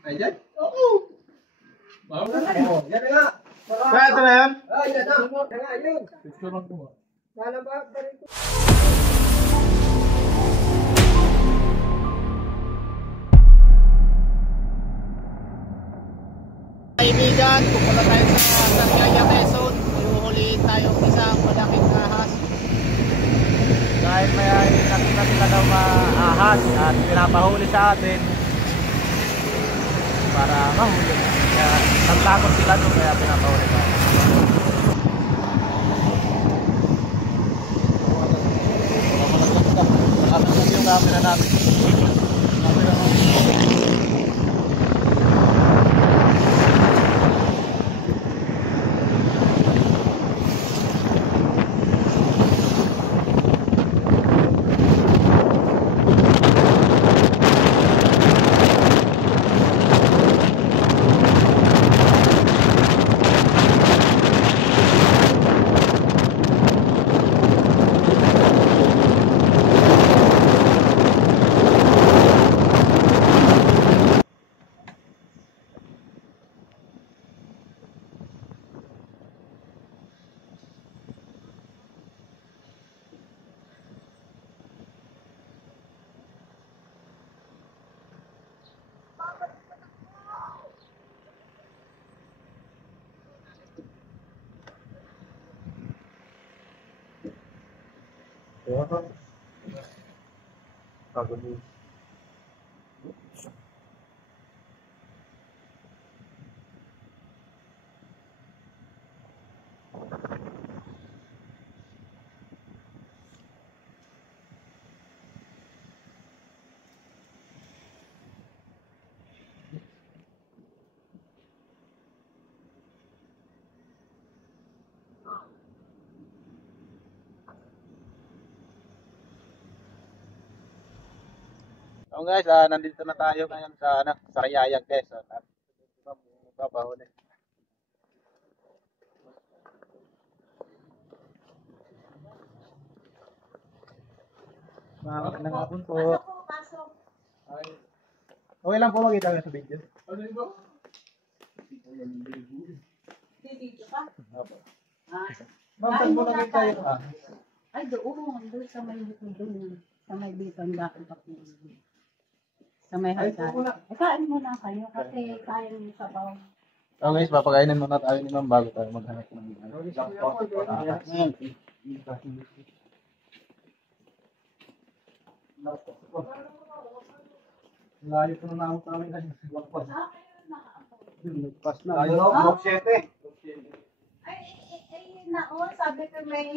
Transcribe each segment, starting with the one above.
Ayan? Oo. Yan na nga. Kaya ito na yan? Ay, yan na. Yan na, yun. Picture lang ko. Sana ba? Barito. Kaibigan, pupunta tayo sa Sariaya, Quezon. Iuhulihin tayong isang malaking ahas. Dahil may nakita sila daw ahas at pinapahuli sa atin para mahuli. Kaya nagtakot sila doon kaya pinapahuli tayo. Nakasasag yung camera namin. Camera namin. So guys, nandito na tayo ngayon sa Sariaya, Quezon. At papahuli. Magandang hapon po. Okay lang po makita ka sa video. Dito ka? Opo. Ma'am, saan po nakita yung Ay, doon sa may doon. Sa may bitong bakit ako. Sa may hagdan. Kain muna kayo kasi kaya niyo sa bawang. So guys, papakainin muna tayo ni Ma'am bago tayo maghanap ng layo po na naman sa amin kasi lakpas. Nagpas na. Tayo lang, Block 7. Ay, sabi ko may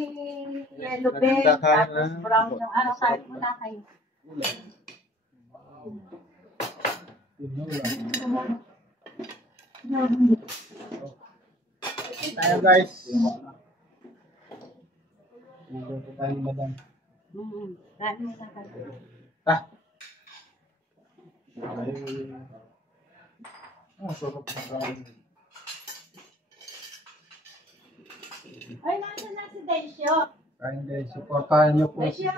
yellow bell, tapos brown yung ano, kahit muna kayo. Tayo guys. Nandito tayo ni Madam. Kain muna kayo. Sarap na kain. Ay, nasa na si Decio. Kain guys, supportahan niyo po. Decio,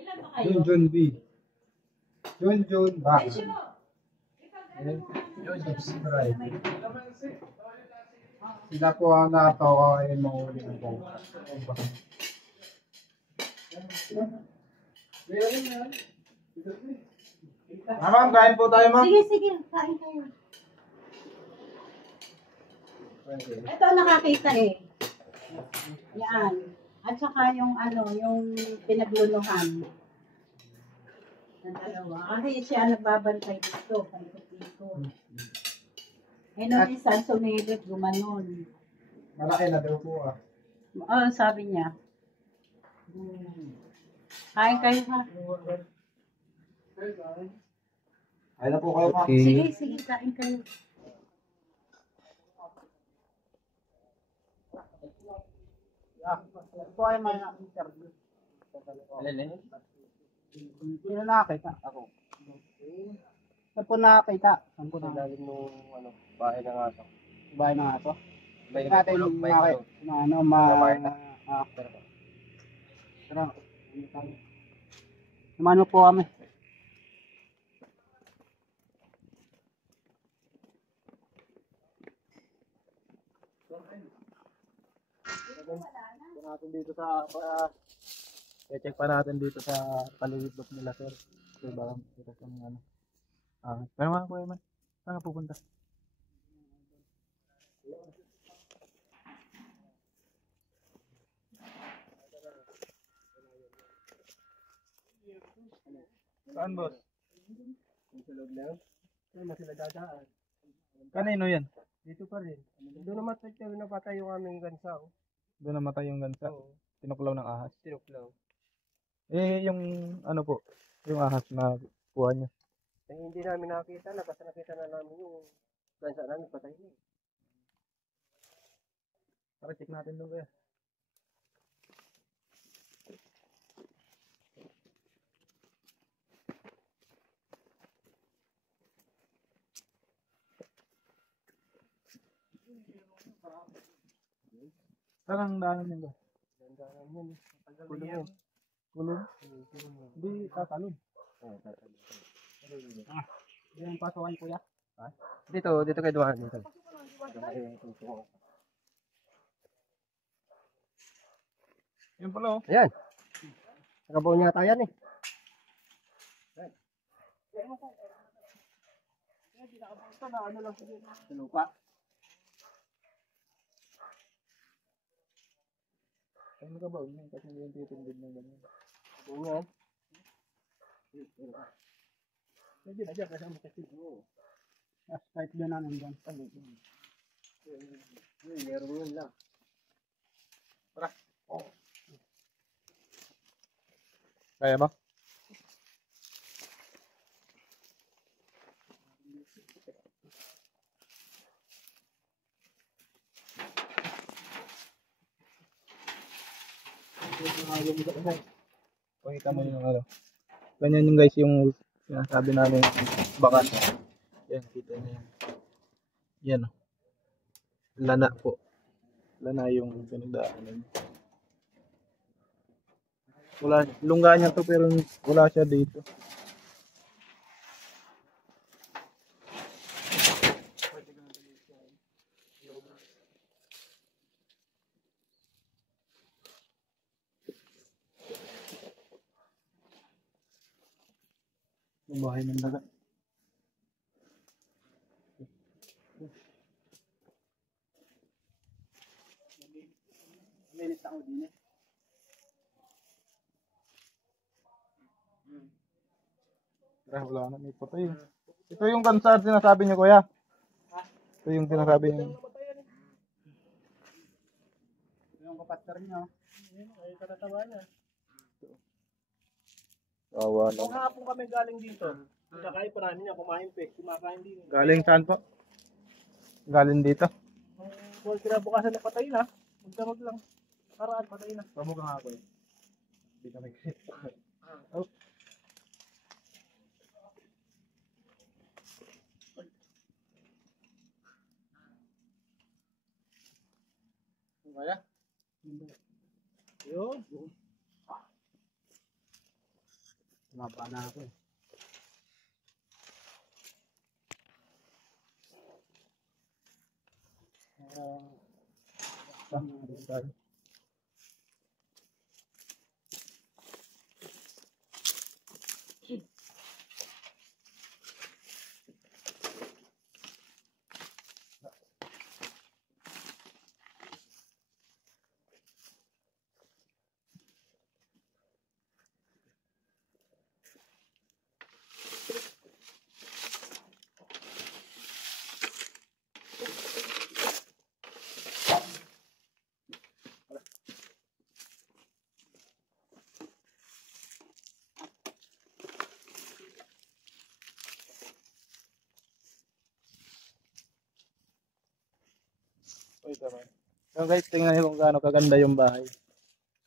ilan ba kayo? John B. John ba? Decio, John subscribe. Sila po ang nakatawa ay mahuli ng bongka. Ma'am, kain po tayo ma'am. Sige, kain kayo. Ito nakakita eh. Yan. At saka yung yung pinagluluhan. Ng dalawa. Kasi siya nagbabantay dito. Dito. Eh, no, minsan sumilip, gumanon. Malaki na daw po ah. Oo, sabi niya. Kain kayo ha. Ay na po kayo ma'am. Sige, kain kayo. Ito ay may interview. Sino nakakita? Ako. Saan po nakakita? Saan po nakakita? Ilalim mo bahay ng aso. Bahay ng aso? May Natin kulog, may nakakita. kulog. Tara. Sumano po kami. natin dito sa check pa natin dito sa palibot nila sir. So baka ito yung ano. Pero mga kuya man, saan ka pupunta? Saan boss? Sa loob lang. Saan na sila dadaan? Kanino yan? Dito pa rin. Doon naman tayo napatay yung aming gansa. Oh. Doon namatay yung gansa. Oo. Tinuklaw ng ahas. Tinuklaw. Eh yung ano po, yung ahas na kuha niya. Eh, hindi namin nakita. Nakita na namin yung gansa namin patay na. Tara check natin doon kuya. Saan ang daanan nyo ba? Dandanan yun. Kulong yan. Kulong? Hindi tatalon. Yan ang pasokan kuya. Dito kay Duhan. Dito. Yun pala oh. Ayan. Nakabaw niya tayo yan eh. Sa lupa. Ay nakabaw niya kasi hindi yung titindid ng ganyan. Oo nga. Pwede na dyan kasi ang makasig. Kahit doon na nandyan. Meron yun lang. Kaya ba? Pakita mo yung ano. Ganyan yung guys yung sinasabi namin bakas. Yan, kita niyo yan. Yan oh. Lana po. Lana yung pinagdaanan. Wala, lungga niya to pero wala siya dito. Yung bahay ng dagat. Minit ako din eh. Wala na, may patay. Ito yung kansa sinasabi niyo kuya. Ito yung sinasabi niyo. Yung kapatid niya. Ay, katatawa niya. Awa na. Kahapon kami galing dito. Kakain pa namin niya, kumain pa. Kumakain din. Galing saan po? Galing dito. Kung kinabukasan na patay na, magdamag lang. Karaan, patay na. Pamuk nga ako eh. Hindi kami kasi. Oh. Kaya? Yun. Mapa na ako eh. Uy, tama. So guys, tingnan niyo kung gaano kaganda yung bahay.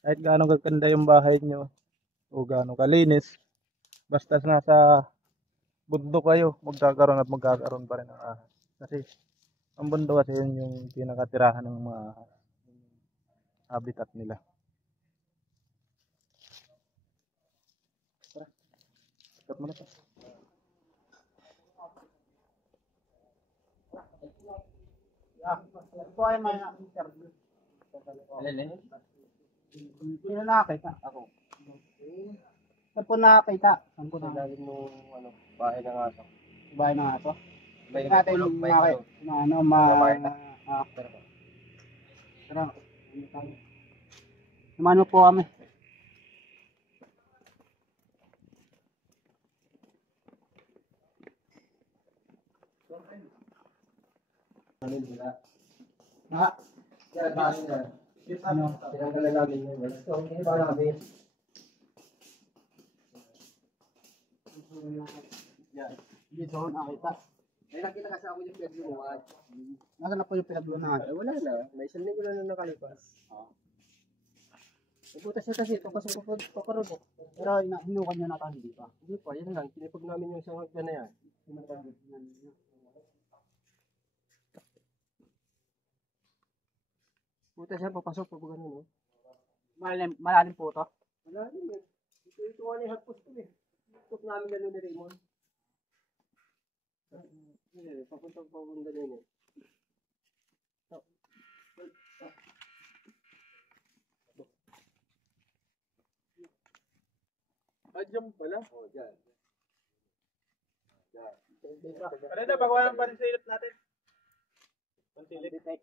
Kahit gaano kaganda yung bahay nyo, o gaano kalinis, basta nasa bundok kayo, magkakaroon at magkakaroon pa rin ng ahas. Kasi, ang bundok kasi yun yung pinakatirahan ng mga ahas. Habitat nila. Tara, stop mo na pa. Ito ay may interview. Alin? Sino nakakita? Ako. Saan po nakakita? Saan po Sa nakakita? ilalim nung bahay ng aso. Bahay ng aso? May Natin kulog, may makit. kulog. Na ano, ma... Marta. Tara. Sumano po kami. Ha? Ano? Tinanggalan namin yun. So, hindi ba namin? Dito ako nakakita. May nakita kasi ako yung pinaglunuan. Nasaan na po yung pinaglunahan? Ay, wala na. May isang linggo na nakalipas. Nabutas siya kasi ito kasi paparunok. Pero hinukan nyo na ito, hindi pa. Hindi pa, yan lang. Pinipag namin yung isang hagdan na yan. Butas siya, papasok pag ganun, no? Malalim po ito. Wala rin eh. Ito nga yung hagpos ko eh. Ito namin ganun ni Raymond. Papunta na yun eh. Dyan pala. Oh, dyan. Ano na, bagawa ng pansilit natin. Pansilit. Dyan.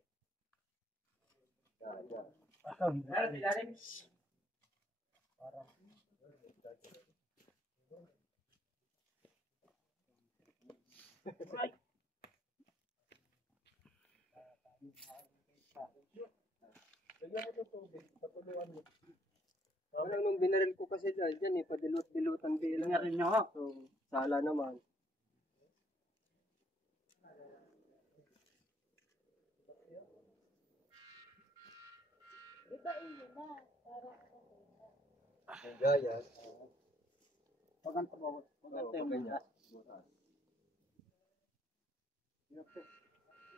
Parang nung binaril ko kasi dyan eh, padilot-dilutan bilang. Tingnan nyo. So, sala naman. Ang gaya. Maganda po. Maganda yung ganyan.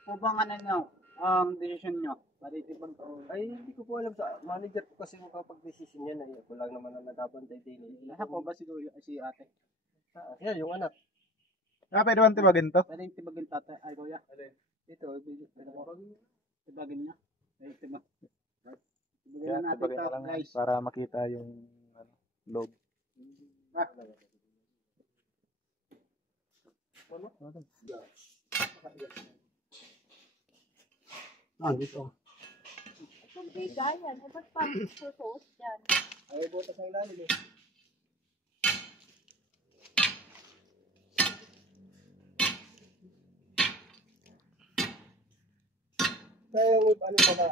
Po bang ano nyo? Ang decision nyo? Patitibang to. Ay, hindi ko po alam sa manager ko kasi makapag-decision yan. Ay, ako lang naman ang nagabantay din. Nasa po ba si ate? Yan, yung anak. Pwede ba tibagin to? Pwede yung tibagin tatay. Ay, kuya. Ito, Tibagin niya. Ay, tibagin Kaya natin tibagin ito, ka lang guys. para makita yung loob. Dito. Kung bigay yan, ba't pa susuot yan? ay, butas ang lalim eh. Kaya yung ano na ba?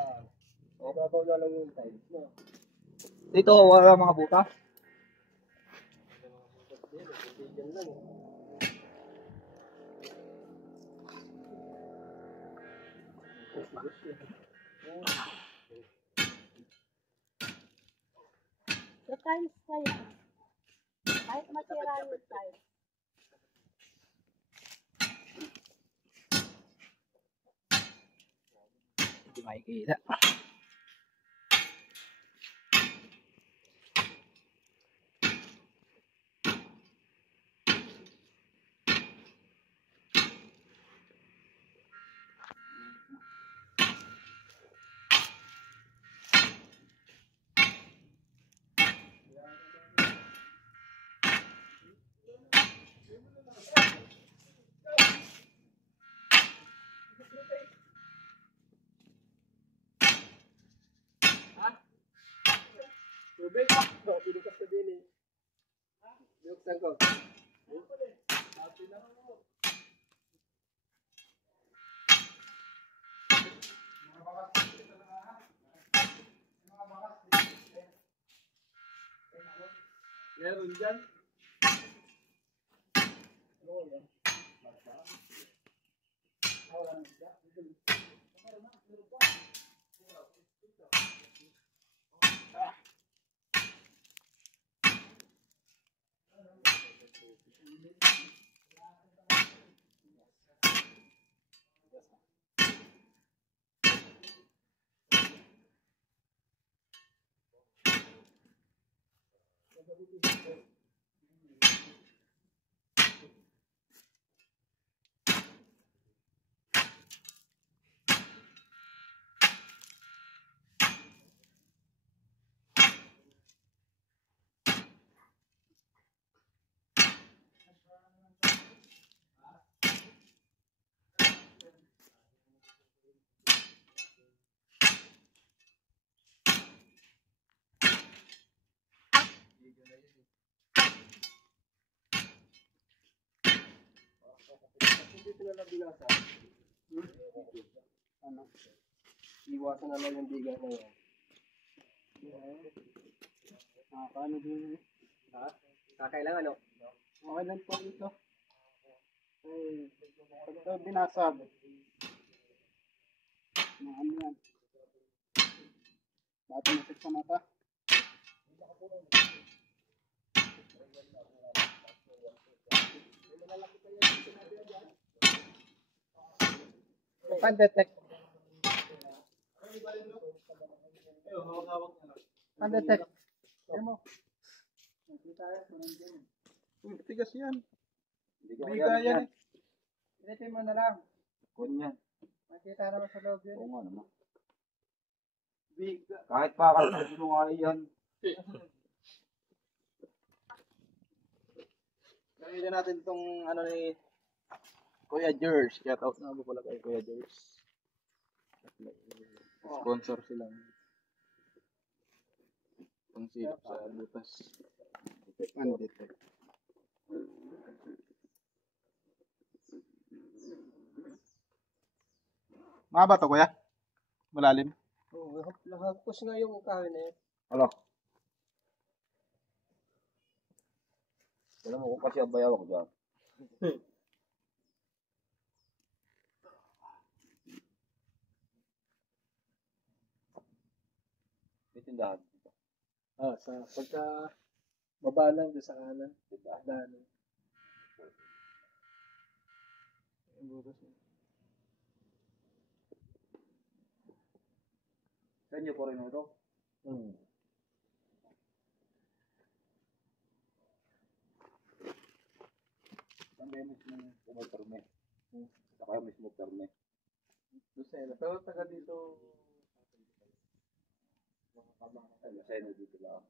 Babaw na lang yung tiles. No? Dito, wala mga buta. Yan lang eh. Sa tiles kaya. Kahit matira yung tiles. Hindi makikita. Tubig? Pinikas ka din eh. Binuksan ko. Meron dyan. Hindi sila lang binasa. Ano? Iwasan na lang yung biga na yan. Paano din? Ha? Kakailangan ano? Okay lang po ito. Ay, pagka binasag. Ano yan? Bata masik sa mata. Pan-detect. Pan-detect. Ano? Tigas yan. Biga yan eh. Pinitin mo na lang. Kunyan. Makita naman sa loob yun. Oo nga naman. Biga. Kahit pakal, ano nga yan. Gamitin natin itong ano ni Kuya George. Shout out na po pala kay Kuya George. Sponsor silang pang silap sa butas. Pan-detect. Maba to kuya? Malalim? Oo, nakapos nga yung kahoy na yun. Alo. Wala mo kung kasi ang bayaw ko dyan. May tindahan. Sa pagka babalan doon sa kanan. Daan. Sa inyo po rin ito? Saan kayo mismo pumotorme? Sa kayo mismo torme? Lucena. Pero taga dito. Ay, masaya na dito lang.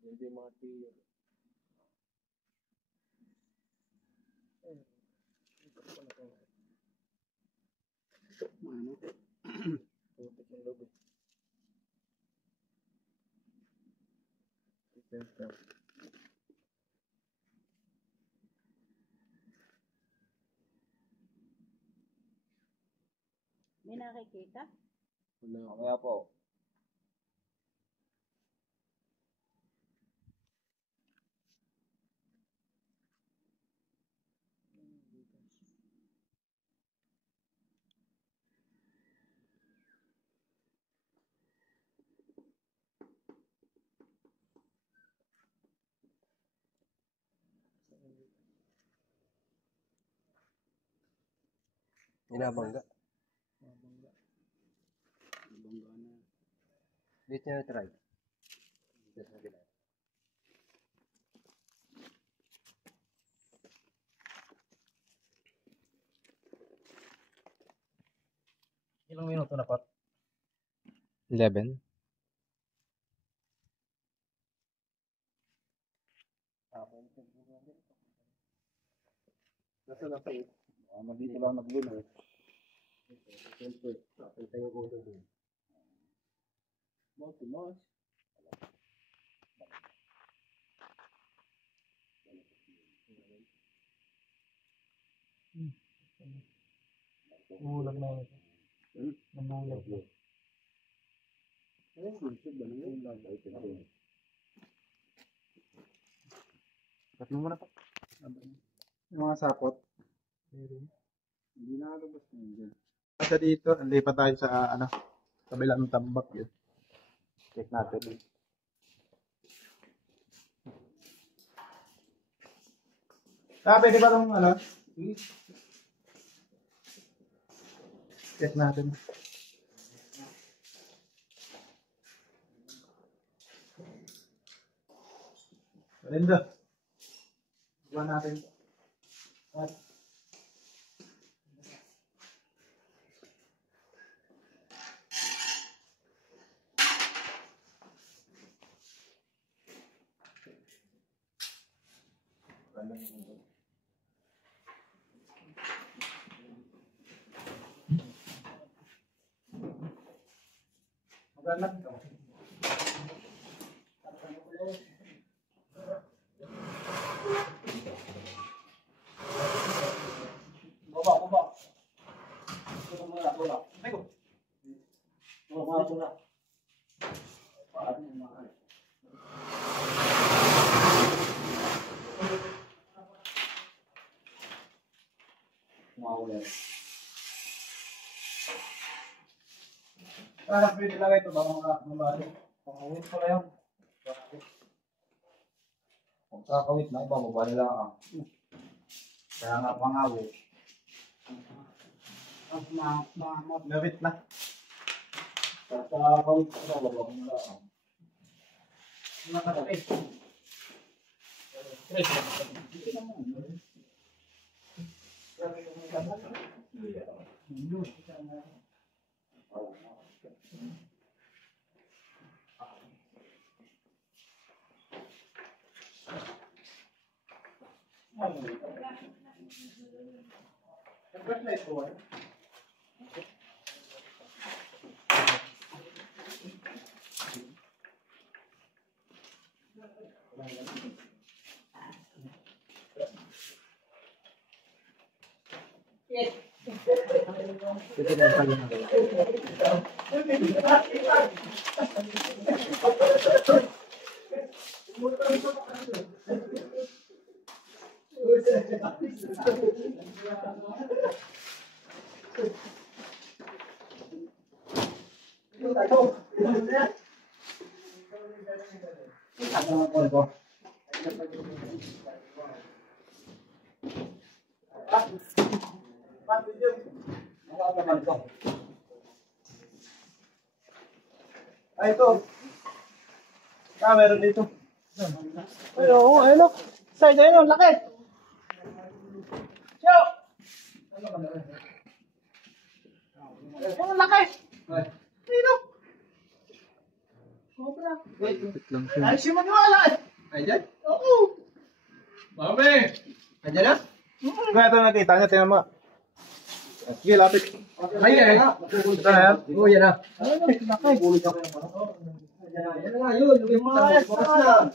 Hindi mga tiyo. Ano? Putik yung loob eh. May nakikita? Mamaya po. Inabangga. Bangga na. Dito na try. Dito sa gila. Ilang minuto na po? 11. Nasa na kayo? Dito lang naglulo. Siyempre, nakita yung ulo doon. Mas. Ulag na yun. Namulag na. Kat mo muna pa. Yung mga sapot. Hindi na alabas na yun dyan. Kasi dito, lipat tayo sa ano, kabilang tambak yun. Check natin. Pwede ba itong ano? Check natin. Lindo. Buwan natin. Maghanap ka. Baba. Baba. Ay ko. Baba. Paano mo mahal? Parang pwede lang ito ba mga mamali? Pangawit pala yan. Kung kakawit na iba, mabali lang ang. Kaya nga pangawit. Gawit na. Kakawit ko na, babang mo lang. Nakatapit. Ay, ito. Meron dito. Ay, oo, ayun o. Side, ayun o, laki. Siyo! Ang laki. Ayun o. Sobra. Ay, si Manuela. Ay, dyan? Oo. Andyan na? Kaya ito nakita niya, tingnan mo. Sige, lapit. Ay, ito na yan? Oo, yan na. Ayun o, laki. Yan na nga yun. Yung mga oras na.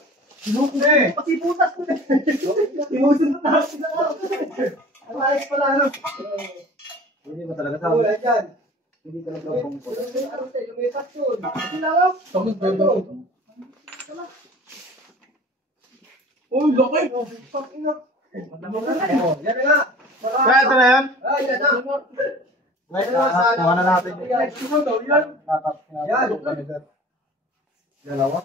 Pati putas ko na. Inusunod na ako sila. Ang ayos pala, ano? Hindi ba talaga tama? Wala dyan. Hindi talaga pong po. Lumipas yun. Kailangan. Uy, laki. Pakina. Yan na nga. Kaya ito na yan? Ay, yan na. Wait, kuha na natin. Ito daw, yan. Yan. Dalawa.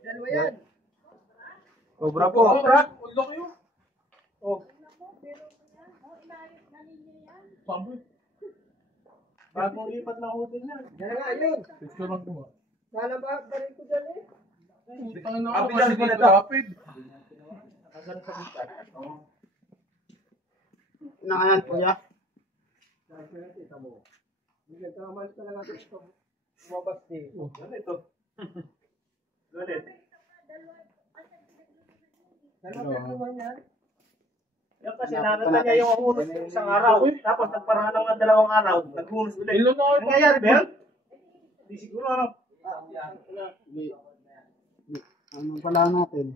Dalawa yan. Sobra po. Crack. Ang laki yun. Oh. Pamboy. Bagong lipat na ako din yan. Yan na nga yun. Picture lang ko ba? Sana ba? Balik ko dyan eh. Ang ako kasi dito rapid. Nakayan po ya. Ano ito? Ulit. Yan kasi nakita niya yung unos isang araw. Tapos nagparaan ng dalawang araw. Nag-unos ulit. Ano nangyayari ba yan? Hindi siguro ano. Ano pala natin?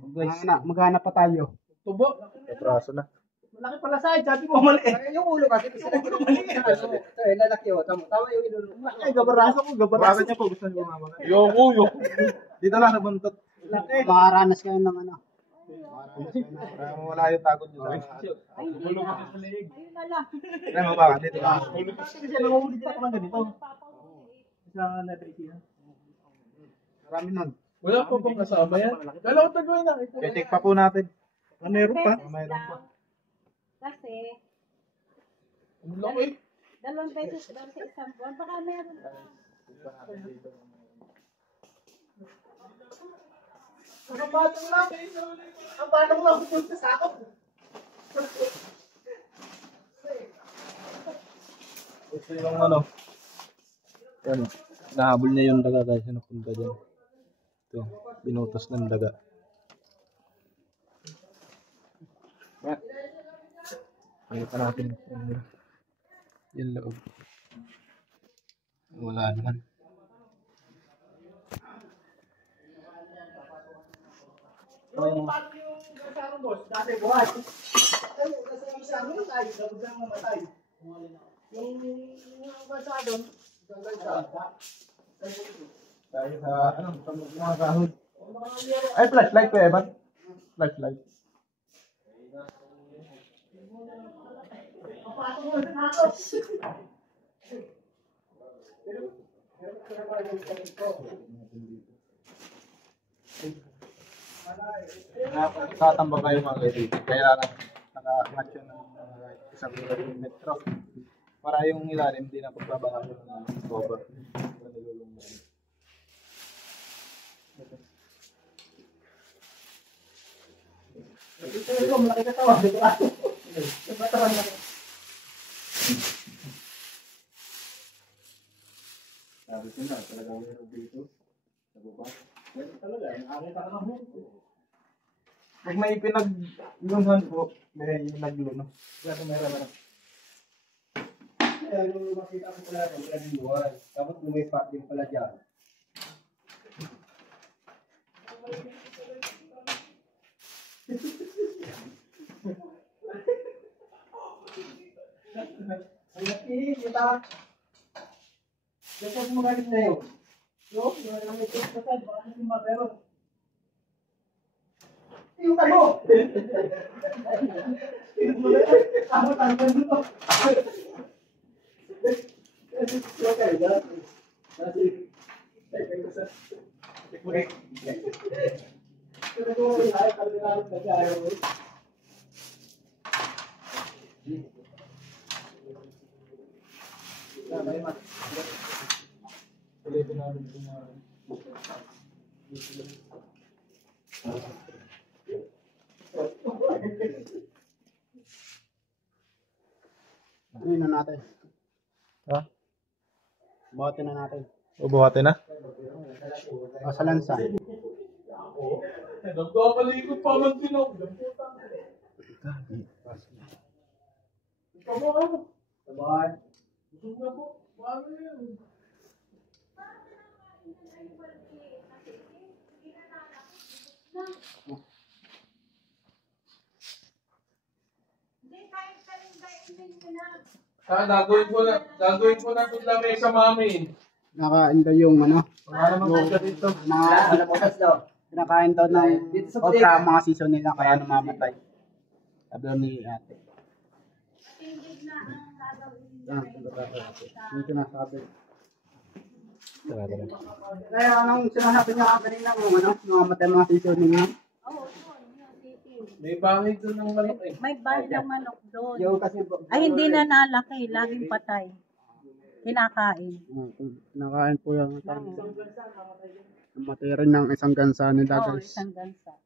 Maghanap pa tayo. Tubo. Atraso na. Malaki pala sa sabi mo mali. Yung ulo kasi kasi Mali. lalaki o. Tama yung ulo. Ay, gabaraso ko. Gabaraso niya po gusto niyo mga. Yoko. Dito lang nabuntot. Laki. Makaranas kayo ng ano. Para mawala yung tagod nyo sa Ayun na lang. Kaya mabaka dito lang. Kasi nangulit ako ng ganito. Sa natrisihan. Marami nun. Wala pa pong kasama yan. Dalawa tagawin na. I-check pa po natin. Meron pa. Mayroon pa. Kasi, Ang laki. 2 beses daw sa isang buwan. Baka meron pa. Ang batang lang. Ang batang lang pupunta sa ako. Ito yung ano. Yan. Nahabol niya yung daga guys. Napunta dyan. Ito. Binutas ng daga. Yan. Ayun pa natin. Yung loob. Wala naman. Yung paano yung gasaro, boss? Dati buhay. Ay, kasi yung gasaro yun ay, dapat lang mamatay. Yung gasaro, Dahil sa, ano, sa mga kahoy. Ay, flashlight ko, Evan. Flashlight. Nakatamba kayo mga kaibigan. Kaya naka-match yun ng isang metro. Para yung ilalim, hindi na pagbabahan ng cover. ito, malaki ka tawa. Ito ako. Ito tawa na. Sabi ko na, talagang meron dito. Sa baba. Ito talaga, ang ka na mo. Pag may pinaglunan po, may nagluno. Kaya meron na. Kaya nung makita ko pala ito, wala din buhay. Tapos kung may spot din pala dyan. Ang laki, kita. Kasi mo galit na yun. No? Yung alam may tips na tayo, baka hindi matero. Yung tayo! Ako tangan dito. Okay, dati. Ulitin namin kung Ano na natin? Ha? Bote na natin. Ubuhatin na? O sa lansa. Nagpapalikot pa man din ako. Sabay. Busog na po. Paano yun? Gagawin ko na kung lamay sa mami. Nakain daw yung ano. Wala naman ka dito. Kinakain daw ng okra ang mga season nila kaya namamatay. Sabi daw ni ate. Yung sinasabi. Kaya anong sinasabi niya kanina kung ano, namamatay ang mga season nila? May bahay doon ng manok eh. May bahay ng manok doon. Yung kasi Ay, hindi na nalaki. Laging patay. Kinakain. nakain po yung namatay rin ng isang gansa nila Oo, guys. isang gansa.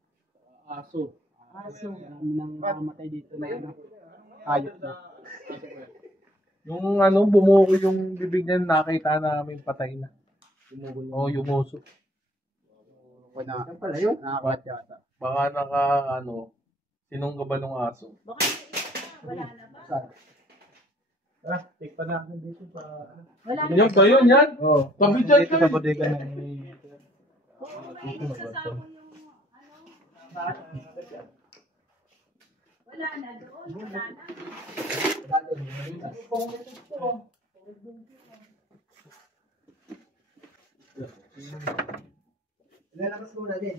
Aso. Aso. Kami nang nakamatay dito na ano. Hayop na. Yung ano, bumuko yung bibig niya, nakita namin patay na. Oo, yumuso. Na pala yun? Nakakat yata. Baka sinungga ba ng aso? Wala na ba? Take pa natin dito para... Wala na. Yan ba yun yan? Oo. Tabi dyan Dito kayo. sa bodega na Wala na doon. Wala na. Lalabas ko na din.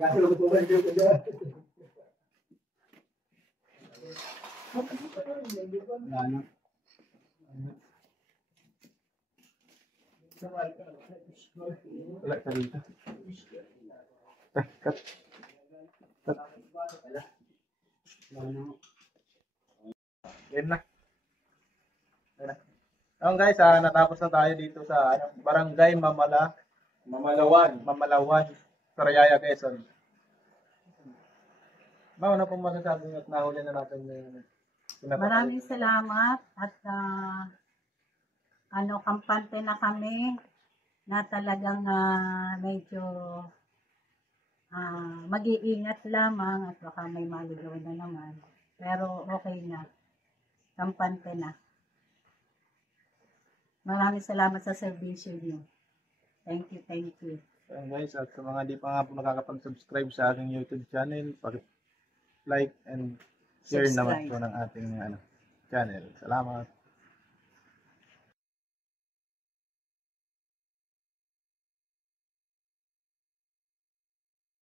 Kasi lutuan ko dyan. Wala na. Wala ka dito. Cut. Yan na. Ayun guys, natapos na tayo dito sa Barangay Mamalawan, Sariaya, Quezon. Ano pong masasabi at nahuli na natin yung Maraming salamat at kampante na kami na talagang medyo mag-iingat lamang at baka may maligaw na naman. Pero okay na. Kampante na. Maraming salamat sa serbisyo niyo. Thank you, thank you. Ayan guys, at sa mga di pa nga po nakakapag-subscribe sa aking YouTube channel, like and share naman Subscribe. po ng ating channel. Salamat.